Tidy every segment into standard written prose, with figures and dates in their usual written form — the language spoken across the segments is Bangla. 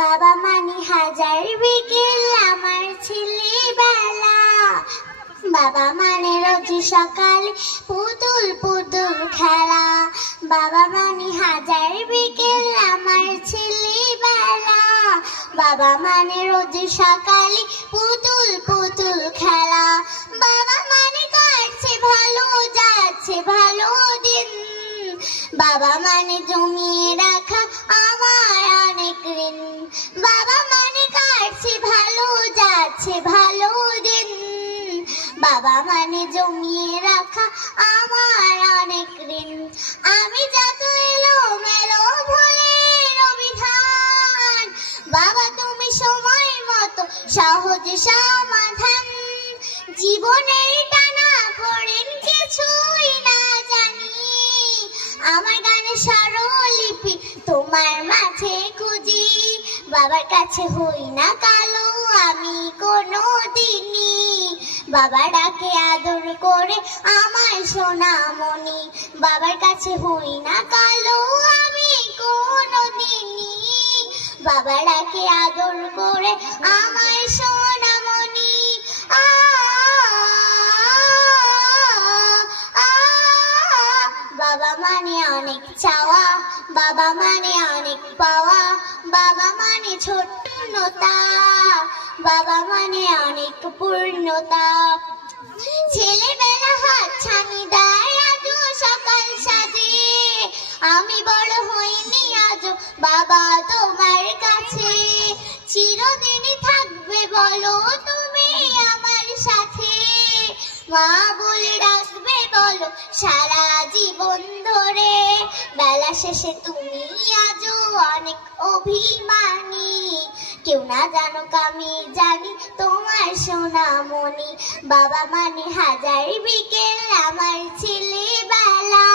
বাবা মানে হাজার বিকেল আমার ছেলেবেলা। বাবা মানে রোজ সকালে পুতুল পুতুল খেলা। বাবা মানে হাজার বিকেল আমার ছেলেবেলা। বাবা মানে রোজ সকালে পুতুল পুতুল খেলা। বাবা মানে কাটছে ভালো যাচ্ছে ভালো দিন। বাবা মানে জমিয়ে রাখা আমার অনেক ঋণ। বাবা মানে কাটছে ভালো যাচ্ছে ভালো দিন। বাবা মানে জমিয়ে রাখা আমার অনেক ঋণ। আমি যত এলো মেলো ভুলের অভিধান, বাবা তুমি সময় মতো সহজ সমাধান। জীবনের টানা পড়েন কিছুই না জানি, আমার গানে স্বরলিপি তোমার মাঝে খুঁজি। বাবার কাছে হই না কালো আমি কোনো দিনই, বাবা ডাকে আদর করে আমায় সোনামণি। বাবার কাছে হই না কালো আমি কোনো দিনই, বাবা ডাকে আদর করে আমায় সোনামণি। বাবা মানে অনেক চাওয়া, বাবা মানে অনেক পাওয়া। বাবা মানে ছোট্টতা, বাবা মানে অনেক পূর্ণতা। ছেলেবেলা হাত ছানি দেয় আজও সকাল সাজে, আমি বড় হইনি আজও বাবা তোমার কাছে। চিরদিনই থাকবে বলো তুমি আমার সাথে, মা বলে ডাকবে বলো সারা জীবন ধরে। বেলা শেষে তুমি আজও অনেক অভিমানী, কেউ না জানুক আমি জানি তোমার সোনামণি। বাবা মানে হাজার বিকেল আমার ছেলেবেলা।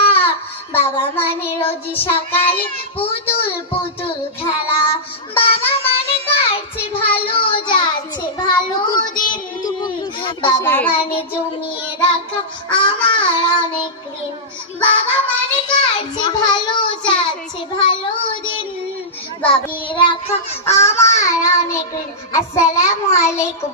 বাবা মানে রোজ সকালে পুতুল পুতুল খেলা। বাবা মানে কাটছে ভালো যাচ্ছে ভালো দিন। বাবা মানে জমিয়ে রাখা আমার অনেক ঋণ। বাবা মানে কাটছে ভালো যাচ্ছে ভালো দিন। বাবা রাখা আমার অনেক ঋণ। আসসালামু আলাইকুম।